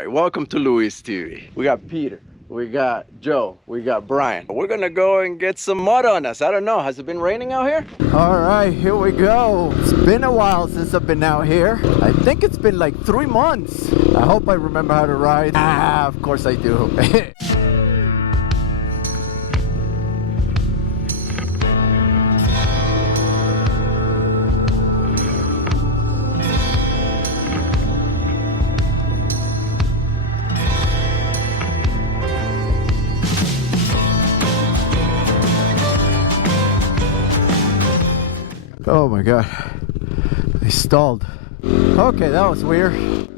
right, welcome to Luis TV. We got Peter, we got Joe, we got Brian. We're gonna go and get some mud on us. I don't know, has it been raining out here? All right, here we go. It's been a while since I've been out here. I think it's been like 3 months. I hope I remember how to ride. Of course I do. Oh my god, I stalled. Okay, that was weird.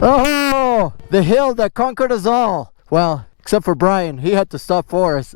Oh, the hill that conquered us all. Well, except for Brian, he had to stop for us.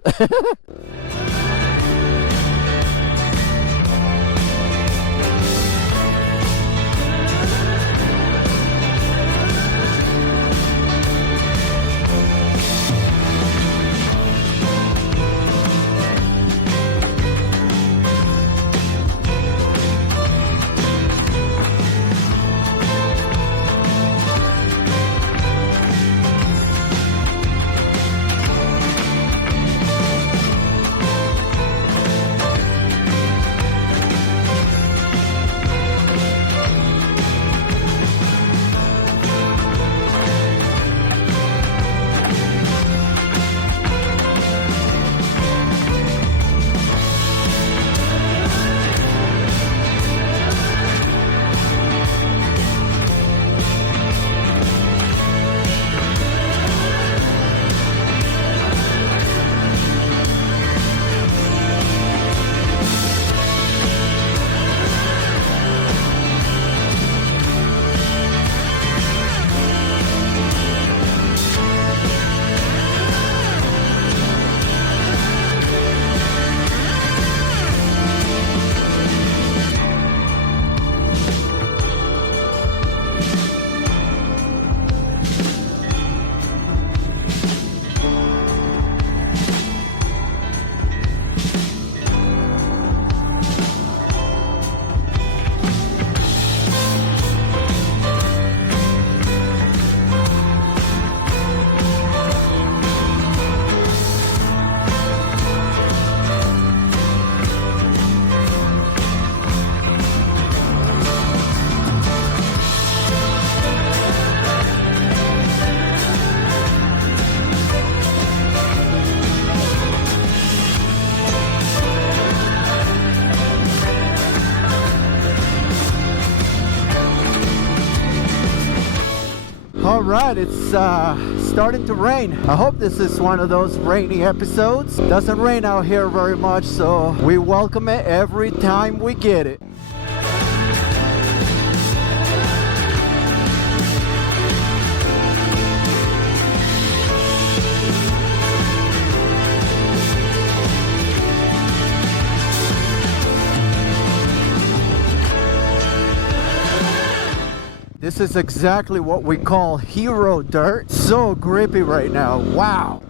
Alright, it's starting to rain. I hope this is one of those rainy episodes. Doesn't rain out here very much, so we welcome it every time we get it. This is exactly what we call hero dirt. So grippy right now. Wow.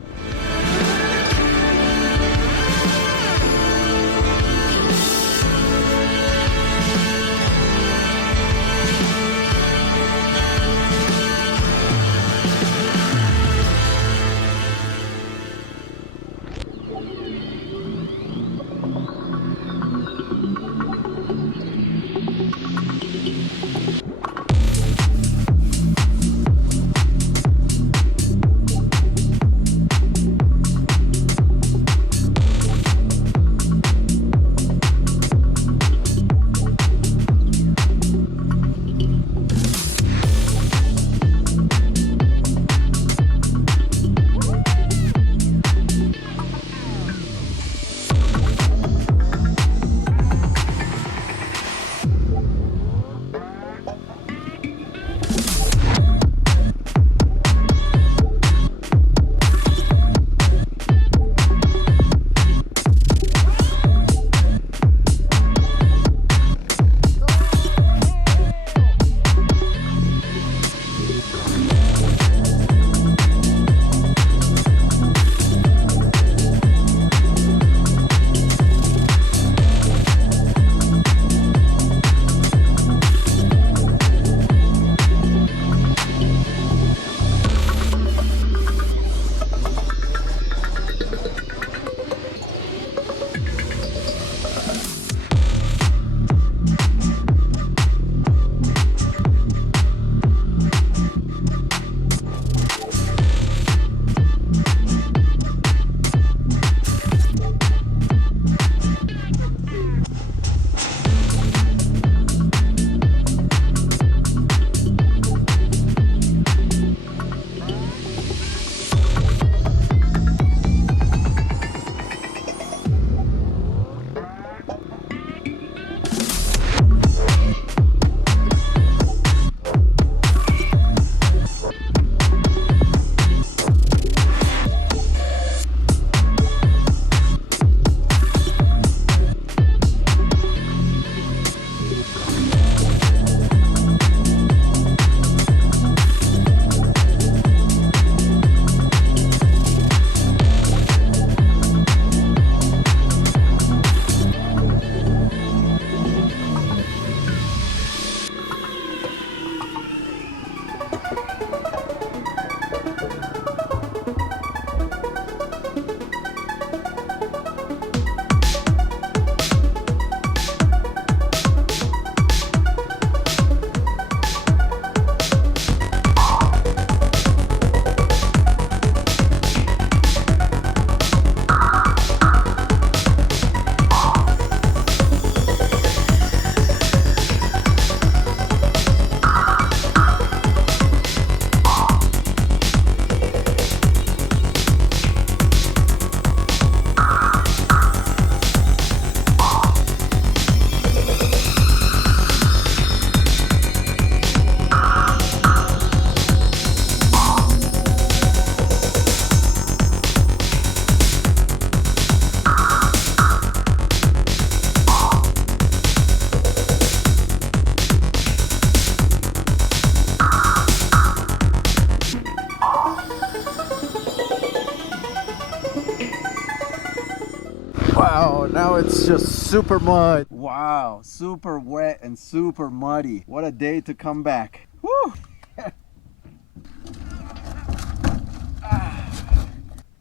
Wow, now it's just super mud. Wow, super wet and super muddy. What a day to come back. Woo!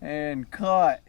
And cut.